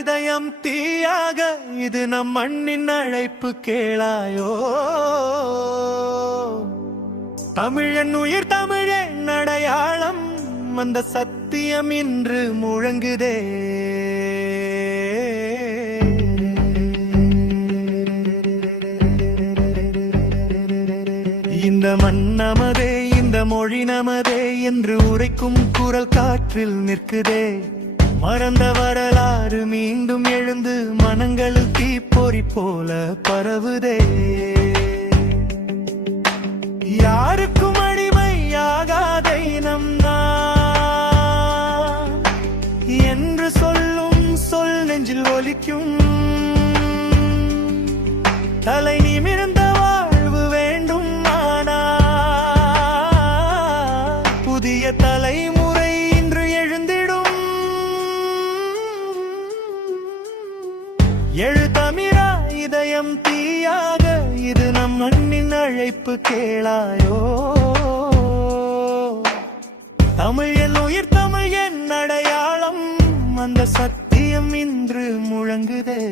இதயம் தீயாக இது நம் மண்ணின் அழைப்பு கேளாயோ. தமிழன் உயிர் தமிழன் அடையாளம் அந்த சத்தியம் இன்று முழங்குதே. இந்த மண் நமதே இந்த மொழி நமதே என்று உரைக்கும் குரல் காற்றில் நிற்குதே. மறந்த வரலாறு மீண்டும் எழுந்து மனங்களில் தீப்பொறி போல பரவுதே. யாருக்கும் அடிமையாகாத இனம் நான் என்று சொல்லும் சொல் நெஞ்சில் ஒலிக்கும். தலை நிமிர்ந்த வாழ்வு வேண்டும் புதிய தலைமுறை இன்று எழுந்திடும். எழு தமிழா இதயம் தீயாக இது நம் மண்ணின் அழைப்பு கேளாயோ. தமிழ் என் உயிர் தமிழ் என் அடையாளம் அந்த சத்தியம் இன்று முழங்குதே.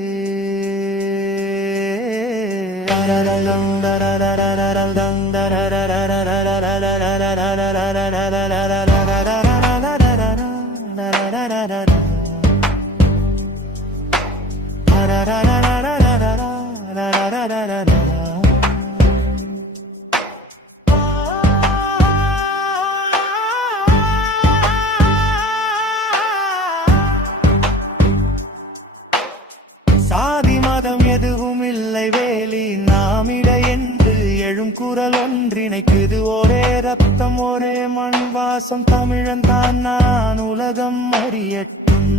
சாதி மதம் எதுவும் இல்லை வேலி நாமிட என்று எழும் குரல் ஒன்றிணைக்குது. ஒரே ரத்தம் ஒரே மண் வாசம் தமிழன் தான் நான் உலகம் அறியட்டும்.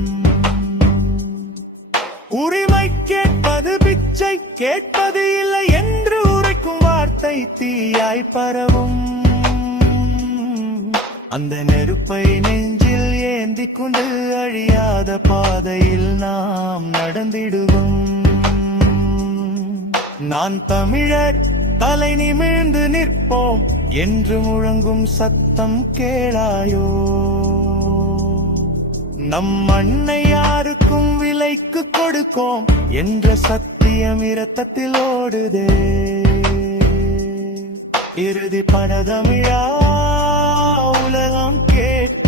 உரிமை கேட்பது பிச்சை கேட்பது இல்லை என்று உரைக்கும் வார்த்தை தீயாய் பரவும். அந்த நெருப்பை நெஞ்சில் ஏந்தி கொண்டு அழியாத பாதையில் நாம் நடந்திடுவோம். நான் தமிழர் தலை நிமிர்ந்து நிற்போம் என்று முழங்கும் சத்தம் கேளாயோ. நம் மண்ணை யாருக்கும் விலைக்கு கொடுப்போம் என்ற சத்தியம் இரத்தத்தில் ஓடுதே. இறுதி படதமிழா உலகம் கேட்க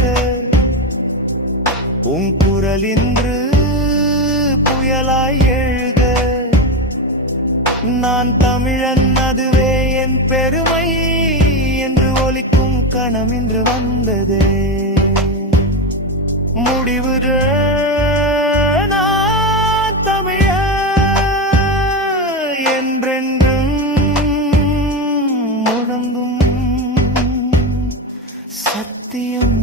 உன் குரல் இன்று புயலாய் எழுக. நான் தமிழன் அதுவே என் பெருமை என்று ஒலிக்கும் கணம் இன்று வந்ததே. முடிவு நான் தமிழர் என்றென்றும் முழங்கும் சத்தியம்.